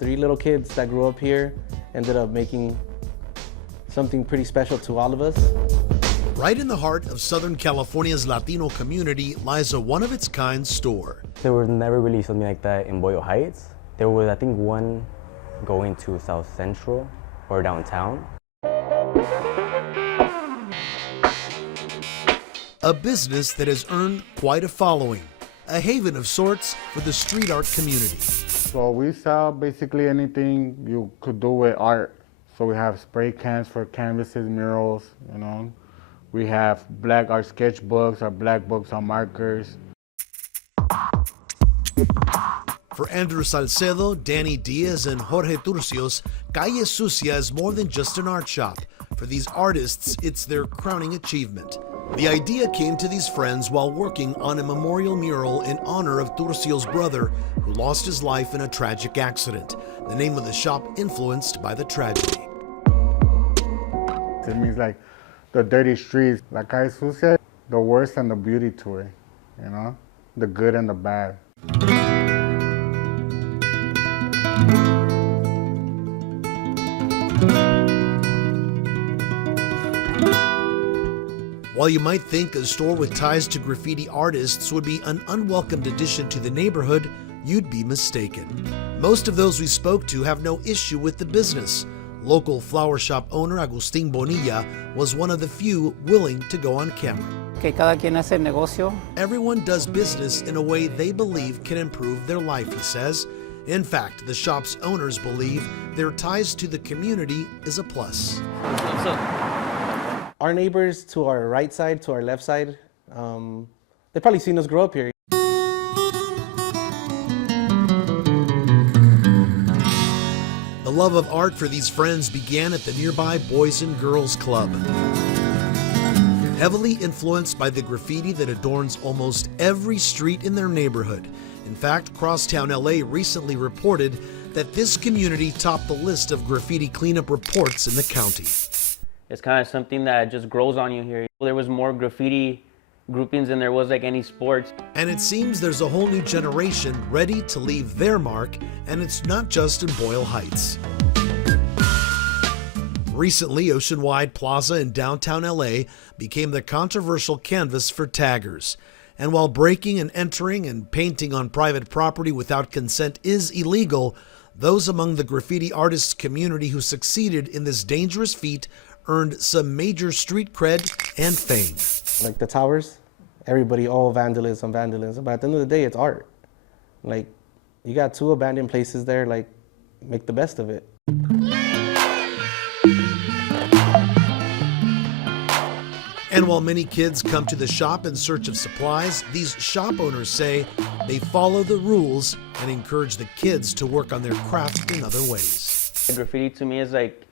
3 little kids that grew up here ended up making something pretty special to all of us. Right in the heart of Southern California's Latino community lies a one-of-its-kind store. There was never really something like that in Boyle Heights. There was, I think, one going to South Central or downtown. A business that has earned quite a following, a haven of sorts for the street art community. So we sell basically anything you could do with art. So we have spray cans for canvases, murals, you know. We have black art sketchbooks, our black books on markers. For Andrew Salcedo, Danny Diaz, and Jorge Turcios, Calle Sucia is more than just an art shop. For these artists, it's their crowning achievement. The idea came to these friends while working on a memorial mural in honor of Turcios' brother, who lost his life in a tragic accident. The name of the shop influenced by the tragedy. It means like the dirty streets, La Calle Sucia, the worst and the beauty to it, you know, the good and the bad. While you might think a store with ties to graffiti artists would be an unwelcomed addition to the neighborhood, you'd be mistaken. Most of those we spoke to have no issue with the business. Local flower shop owner Agustin Bonilla was one of the few willing to go on camera. Que cada quien hace el negocio. Everyone does business in a way they believe can improve their life, he says. In fact, the shop's owners believe their ties to the community is a plus. Our neighbors to our right side, to our left side, they've probably seen us grow up here. The love of art for these friends began at the nearby Boys and Girls Club. Heavily influenced by the graffiti that adorns almost every street in their neighborhood. In fact, Crosstown LA recently reported that this community topped the list of graffiti cleanup reports in the county. It's kind of something that just grows on you here. There was more graffiti groupings than there was like any sports. And it seems there's a whole new generation ready to leave their mark, and it's not just in Boyle Heights. Recently, Oceanwide Plaza in downtown LA became the controversial canvas for taggers. And while breaking and entering and painting on private property without consent is illegal, those among the graffiti artists community who succeeded in this dangerous feat earned some major street cred and fame. Like the towers, everybody, oh, vandalism, vandalism. But at the end of the day, it's art. Like, you got 2 abandoned places there, like, make the best of it. And while many kids come to the shop in search of supplies, these shop owners say they follow the rules and encourage the kids to work on their craft in other ways. Graffiti to me is like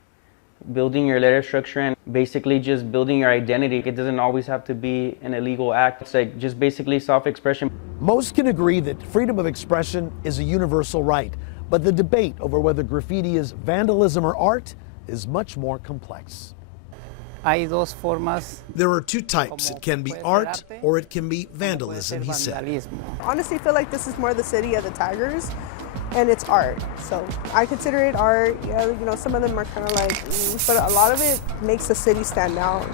building your letter structure and basically just building your identity. It doesn't always have to be an illegal act. It's like just basically self-expression. Most can agree that freedom of expression is a universal right, but the debate over whether graffiti is vandalism or art is much more complex. Hay dos formas. There are 2 types. It can be art or it can be vandalism, he said. Honestly, I feel like this is more the city of the taggers, and it's art. So I consider it art. Yeah, you know, some of them are kind of like, but a lot of it makes the city stand out.